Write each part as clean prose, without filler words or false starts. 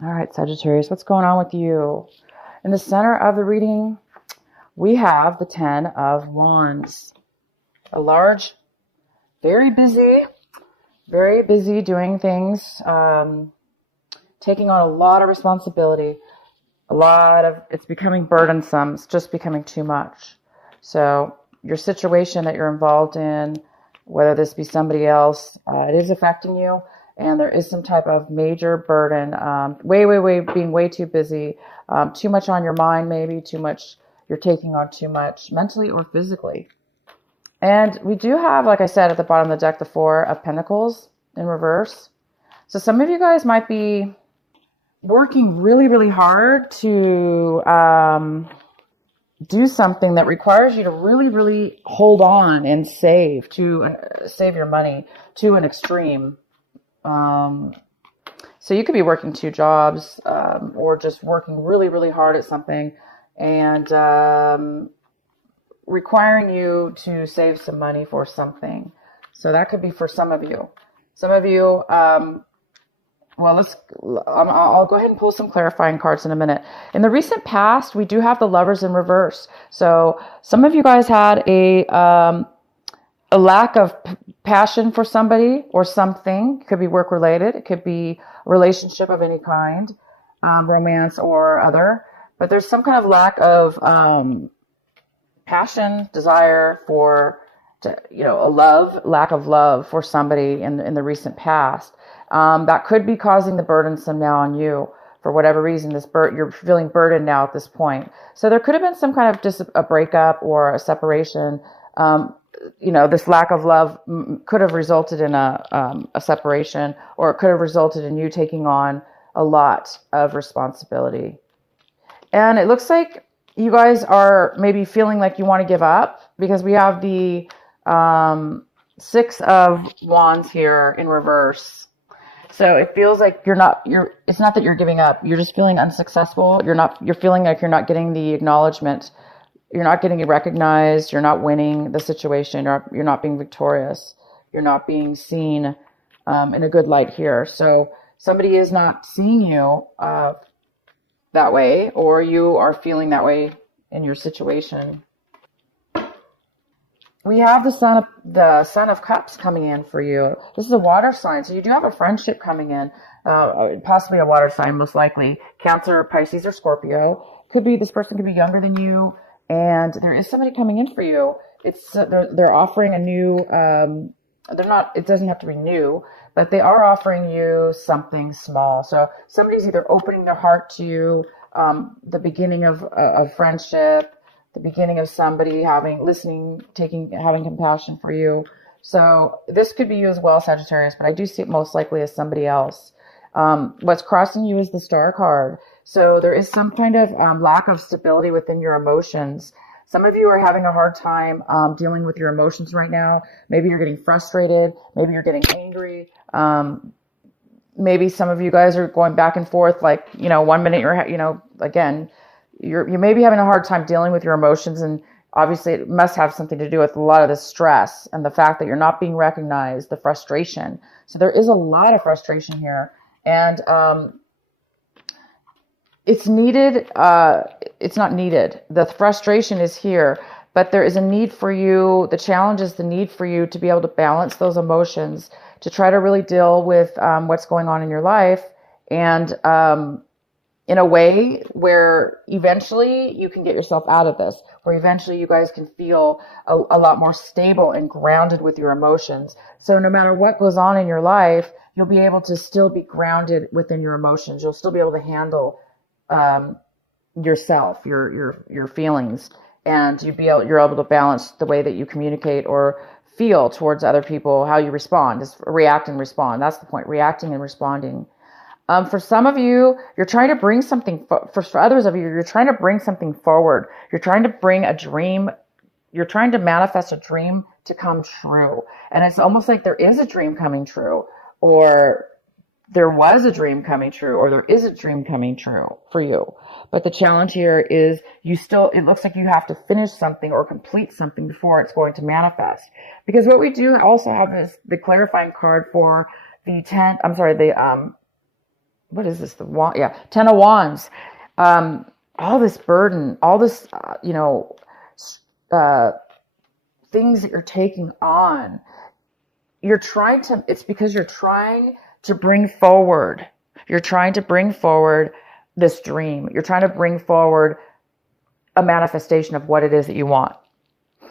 All right, Sagittarius, what's going on with you? In the center of the reading, we have the Ten of Wands. A large, very busy doing things, taking on a lot of responsibility. It's becoming burdensome. It's just becoming too much. So your situation that you're involved in, whether this be somebody else, it is affecting you. And there is some type of major burden, being way too busy, too much on your mind, maybe too much, you're taking on too much mentally or physically. And we do have, like I said, at the bottom of the deck, the Four of Pentacles in reverse. So some of you guys might be working really hard to do something that requires you to really hold on and save your money to an extreme. So you could be working two jobs, or just working really hard at something and requiring you to save some money for something. So that could be for some of you. Some of you, I'll go ahead and pull some clarifying cards in a minute. In the recent past, we do have the Lovers in reverse. So some of you guys had a lack of passion for somebody or something. It could be work related. It could be a relationship of any kind, romance or other. But there's some kind of lack of passion, desire for, lack of love for somebody in the recent past. That could be causing the burdensome now on you for whatever reason. You're feeling burdened now at this point. So there could have been some kind of a breakup or a separation. This lack of love could have resulted in a separation, or it could have resulted in you taking on a lot of responsibility. And it looks like you guys are maybe feeling like you want to give up, because we have the Six of Wands here in reverse. So it feels like it's not that you're giving up. You're just feeling unsuccessful. You're feeling like you're not getting the acknowledgement. You're not getting recognized. You're not winning the situation. You're not being victorious. You're not being seen in a good light here. So somebody is not seeing you that way, or you are feeling that way in your situation. We have the Son of Cups coming in for you. This is a water sign, so you do have a friendship coming in, possibly a water sign, most likely Cancer, Pisces, or Scorpio. This person could be younger than you, and there is somebody coming in for you. They're offering a new. It doesn't have to be new, but they are offering you something small. So somebody's either opening their heart to you, the beginning of friendship, the beginning of somebody having compassion for you. So this could be you as well, Sagittarius, but I do see it most likely as somebody else. What's crossing you is the Star card. So there is some kind of lack of stability within your emotions. Some of you are having a hard time dealing with your emotions right now. Maybe you're getting frustrated. Maybe you're getting angry. Maybe some of you guys are going back and forth. Like, 1 minute you may be having a hard time dealing with your emotions, and obviously it must have something to do with a lot of the stress and the fact that you're not being recognized, the frustration. So there is a lot of frustration here, and it's needed. It's not needed. The frustration is here, but there is a need for you. The challenge is the need for you to be able to balance those emotions, to try to really deal with what's going on in your life, and in a way where eventually you can get yourself out of this, where eventually you guys can feel a lot more stable and grounded with your emotions. So no matter what goes on in your life, you'll be able to still be grounded within your emotions. You'll still be able to handle yourself, your feelings, and you're able to balance the way that you communicate or feel towards other people, how you respond. Just react and respond. That's the point, reacting and responding. For some of you, you're trying to bring something, for others of you, you're trying to bring something forward. You're trying to bring a dream. You're trying to manifest a dream to come true. And it's almost like there is a dream coming true, or there was a dream coming true, or there is a dream coming true for you. But the challenge here is it looks like you have to finish something or complete something before it's going to manifest. Because what we do also have is the clarifying card for the what is this? The wand, yeah, 10 of Wands. All this burden, all this, uh, things that you're taking on. It's because you're trying to bring forward. You're trying to bring forward this dream. You're trying to bring forward a manifestation of what it is that you want.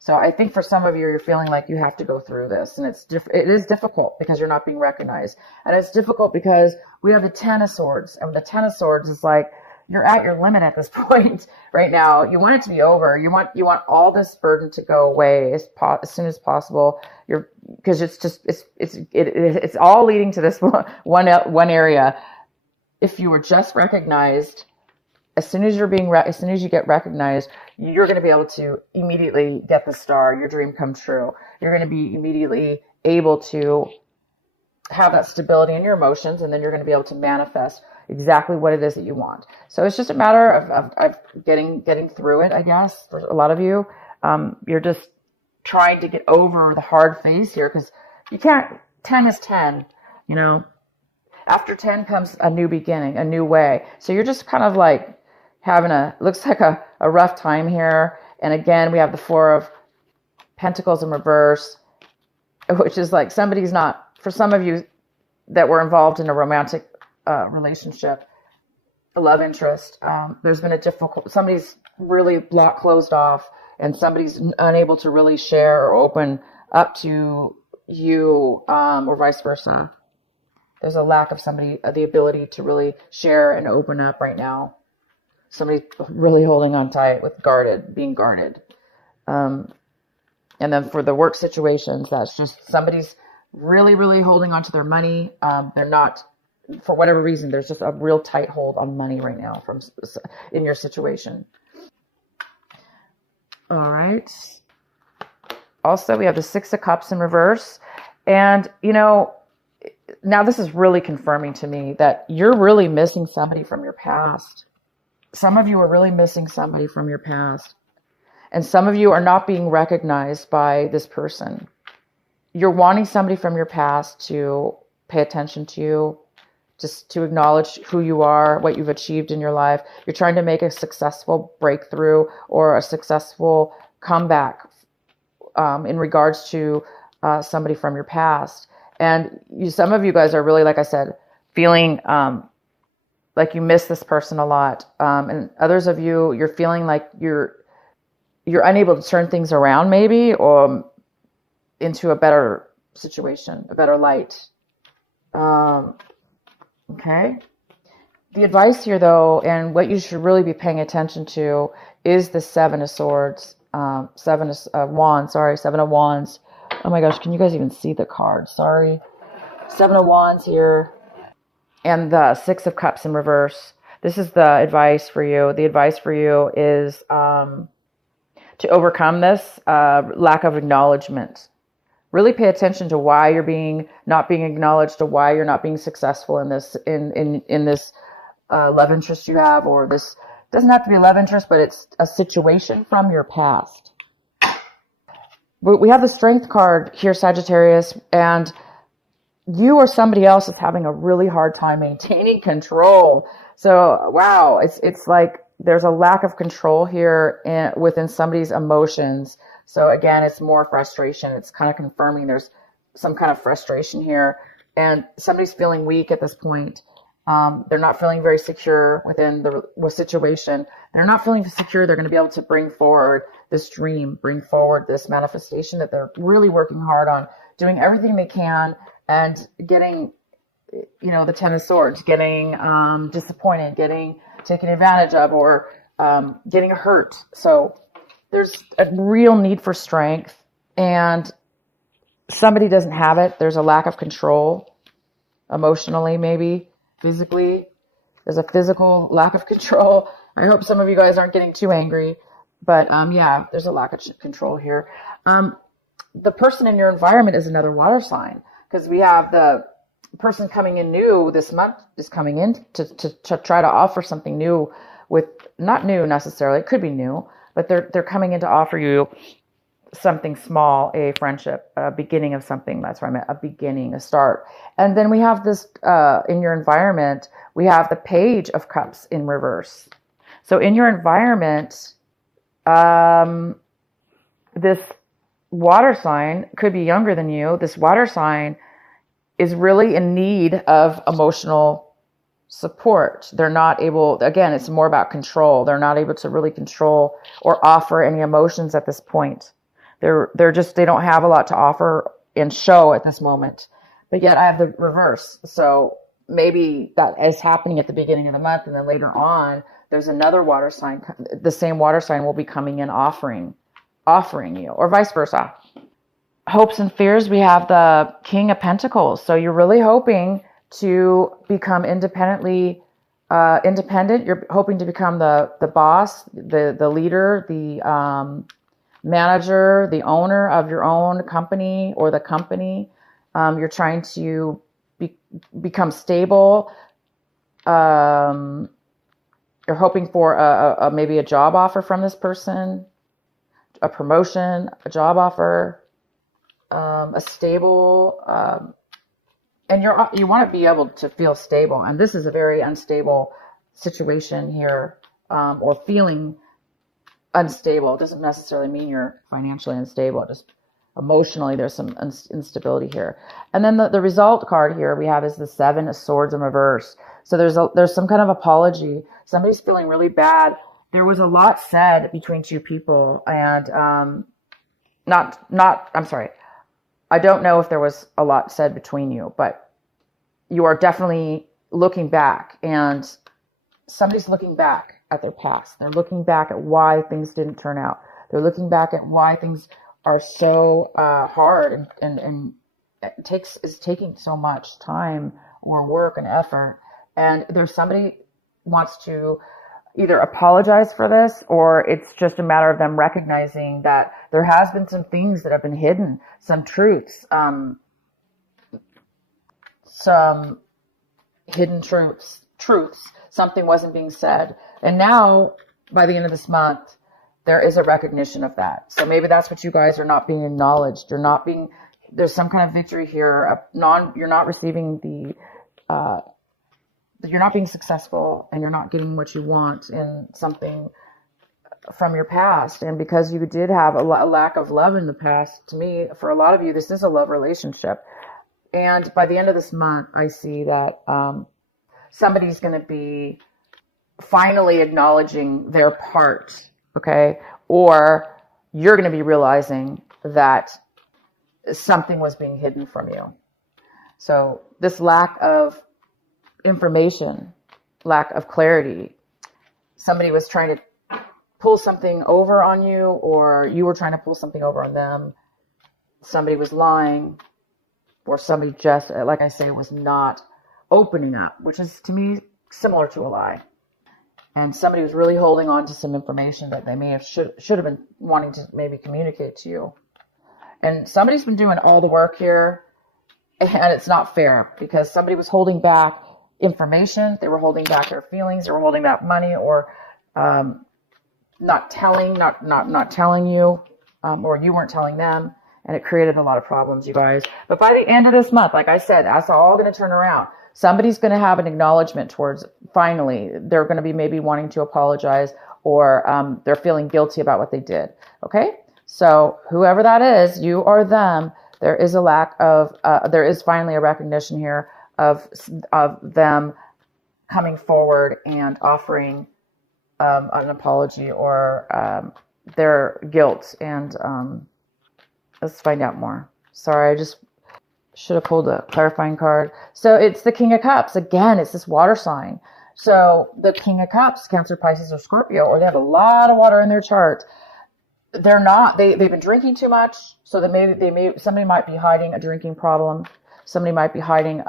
So I think for some of you, you're feeling like you have to go through this, and it is difficult because you're not being recognized, and it's difficult because we have the 10 of Swords, and the 10 of Swords is like you're at your limit at this point right now. You want it to be over. You want all this burden to go away as soon as possible. Because it's all leading to this one area. If you were just recognized, as soon as you get recognized, you're going to be able to immediately get the star, your dream come true. You're going to be immediately able to have that stability in your emotions, and then you're going to be able to manifest exactly what it is that you want. So it's just a matter of getting through it, I guess. For a lot of you, you're just trying to get over the hard phase here, because you can't. 10 is 10, After 10 comes a new beginning, a new way. So you're just kind of like having looks like a rough time here. And again, we have the 4 of Pentacles in reverse, which is like for some of you that were involved in a romantic relationship, a love interest, there's been somebody's really closed off, and somebody's unable to really share or open up to you, or vice versa. There's a lack of the ability to really share and open up right now. Somebody's really holding on tight being guarded. And then for the work situations, that's just somebody's really, really holding on to their money. They're not, for whatever reason, there's just a real tight hold on money right now in your situation. All right. Also, we have the 6 of Cups in reverse. And, now this is really confirming to me that you're really missing somebody from your past. Some of you are really missing somebody from your past. And some of you are not being recognized by this person. You're wanting somebody from your past to pay attention to you, just to acknowledge who you are, what you've achieved in your life. You're trying to make a successful breakthrough or a successful comeback in regards to somebody from your past. And some of you guys are really, like I said, feeling like you miss this person a lot. And others of you, you're feeling like you're unable to turn things around, maybe, or into a better situation, a better light. Okay. The advice here, though, and what you should really be paying attention to is the 7 of Swords, 7 of Wands. Oh my gosh, can you guys even see the card? Sorry. 7 of Wands here. And the 6 of Cups in reverse. This is the advice for you. The advice for you is to overcome this lack of acknowledgement. Really pay attention to why you're not being acknowledged, to why you're not being successful in this in this love interest you have, or this doesn't have to be a love interest, but it's a situation from your past. We have the Strength card here, Sagittarius, and you or somebody else is having a really hard time maintaining control. So, wow, it's like there's a lack of control here within somebody's emotions. So again, it's more frustration. It's kind of confirming there's some kind of frustration here, and somebody's feeling weak at this point. They're not feeling very secure within the situation. They're not feeling secure. They're going to be able to bring forward this dream, bring forward this manifestation that they're really working hard on, doing everything they can, and getting, the 10 of Swords, getting disappointed, getting taken advantage of, or getting hurt. So there's a real need for strength, and somebody doesn't have it. There's a lack of control, emotionally, maybe physically. There's a physical lack of control. I hope some of you guys aren't getting too angry, but yeah, there's a lack of control here. The person in your environment is another water sign, because we have the person coming in new this month is coming in to try to offer something new, with not new necessarily, it could be new, but they're coming in to offer you something small, a friendship, a beginning of something. That's what I meant, a beginning, a start. And then we have this, in your environment, we have the Page of Cups in reverse. So in your environment, this water sign could be younger than you. This water sign is really in need of emotional support. They're not able, again, it's more about control. They're not able to really control or offer any emotions at this point. They're just, they don't have a lot to offer and show at this moment. But yet I have the reverse. So maybe that is happening at the beginning of the month, and then later on, there's another water sign. The same water sign will be coming in offering you, or vice versa. Hopes and fears, we have the King of Pentacles. So you're really hoping to become independent. You're hoping to become the boss, the leader, the manager, the owner of your own company or the company. You're trying to become stable. You're hoping for maybe a job offer from this person, a promotion, a job offer, a stable, and you want to be able to feel stable. And this is a very unstable situation here, or feeling unstable. It doesn't necessarily mean you're financially unstable. Just emotionally, there's some instability here. And then the result card here we have is the Seven of Swords in reverse. So there's some kind of apology. Somebody's feeling really bad. There was a lot said between two people, and I'm sorry. I don't know if there was a lot said between you, but you are definitely looking back, and somebody's looking back at their past. They're looking back at why things didn't turn out. They're looking back at why things are so hard and is taking so much time or work and effort. And there's somebody wants to either apologize for this, or it's just a matter of them recognizing that there has been some things that have been hidden, some truths, some hidden truths, something wasn't being said. And now, by the end of this month, there is a recognition of that. So maybe that's what you guys are not being acknowledged. There's some kind of victory here. You're not receiving you're not being successful, and you're not getting what you want in something from your past. And because you did have a lack of love in the past, to me, for a lot of you, this is a love relationship. And by the end of this month, I see that somebody's going to be finally acknowledging their part, okay? Or you're going to be realizing that something was being hidden from you. So this lack of information, lack of clarity, somebody was trying to pull something over on you, or you were trying to pull something over on them. Somebody was lying, or somebody just, like I say, was not opening up, which is to me similar to a lie. And somebody was really holding on to some information that they may have should have been wanting to maybe communicate to you. And somebody's been doing all the work here, and it's not fair, because somebody was holding back information, they were holding back their feelings, they were holding back money, or not telling you, or you weren't telling them, and it created a lot of problems, you guys. But by the end of this month, like I said, that's all going to turn around. Somebody's going to have an acknowledgement towards, finally, they're going to be maybe wanting to apologize, or they're feeling guilty about what they did. Okay? So whoever that is, you or them, there is there is finally a recognition here of them coming forward and offering an apology, or their guilt. And let's find out more. Sorry, I just should have pulled a clarifying card. So it's the King of Cups. Again, it's this water sign. So the King of Cups, Cancer, Pisces, or Scorpio, or they have a lot of water in their chart. They're not, they've been drinking too much. So somebody might be hiding a drinking problem. Somebody might be hiding,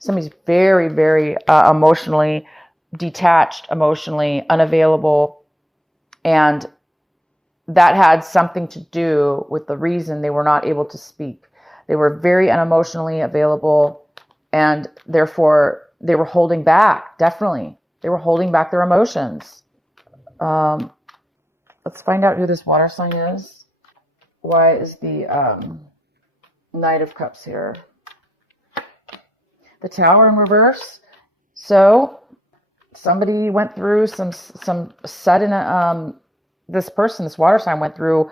somebody's very, very emotionally detached, emotionally unavailable. And that had something to do with the reason they were not able to speak. They were very unemotionally available, and therefore they were holding back, definitely. They were holding back their emotions. Let's find out who this water sign is. Why is the Knight of Cups here? The Tower in reverse. So somebody went through some sudden, this person, this water sign went through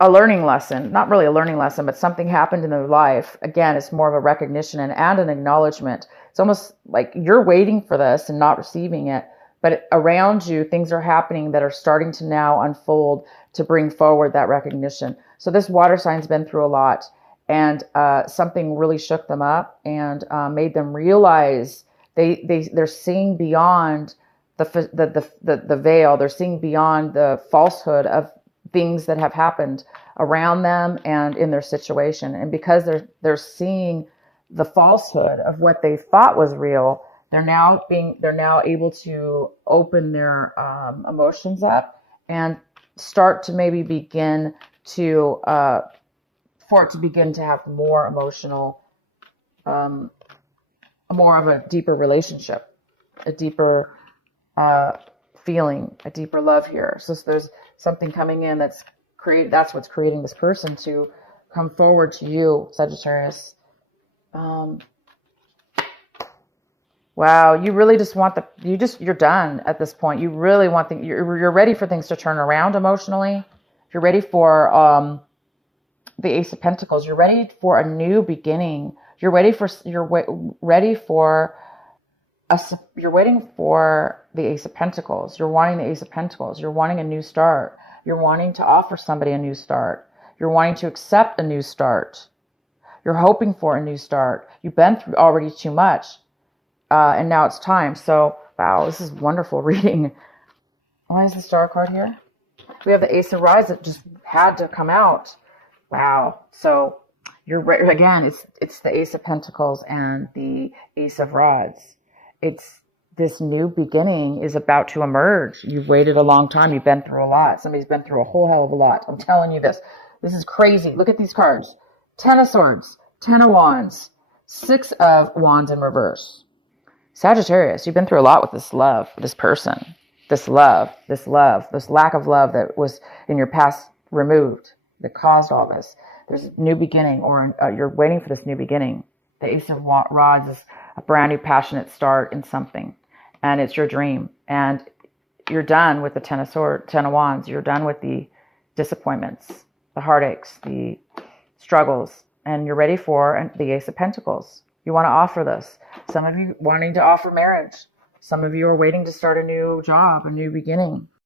a learning lesson. Not really a learning lesson, but something happened in their life. Again, it's more of a recognition and an acknowledgement. It's almost like you're waiting for this and not receiving it, but around you, things are happening that are starting to now unfold to bring forward that recognition. So this water sign's been through a lot, and something really shook them up and made them realize they're seeing beyond the veil. They're seeing beyond the falsehood of things that have happened around them and in their situation. And because they're seeing the falsehood of what they thought was real, they're now able to open their emotions up and start to maybe begin to for it to begin to have more emotional, more of a deeper relationship, a deeper feeling, a deeper love here. So there's something coming in that's what's creating this person to come forward to you, Sagittarius. Wow, you really just want you're done at this point. You really want you're ready for things to turn around emotionally. You're ready for the Ace of Pentacles. You're ready for a new beginning. You're waiting for the Ace of Pentacles. You're wanting the Ace of Pentacles. You're wanting a new start. You're wanting to offer somebody a new start. You're wanting to accept a new start. You're hoping for a new start. You've been through already too much. And now it's time. So, wow, this is wonderful reading. Why is the Star card here? We have the Ace of Rods that just had to come out. Wow. So, again, it's the Ace of Pentacles and the Ace of Rods. It's this new beginning is about to emerge. You've waited a long time. You've been through a lot. Somebody's been through a whole hell of a lot. I'm telling you this. This is crazy. Look at these cards. 10 of Swords, 10 of Wands, 6 of Wands in reverse. Sagittarius, you've been through a lot with this love, this person, this lack of love that was in your past removed, that caused all this. There's a new beginning, or you're waiting for this new beginning. The Ace of Rods is a brand new passionate start in something, and it's your dream. And you're done with the 10 of Wands. You're done with the disappointments, the heartaches, the struggles, and you're ready for the Ace of Pentacles. You want to offer this. Some of you wanting to offer marriage. Some of you are waiting to start a new job, a new beginning.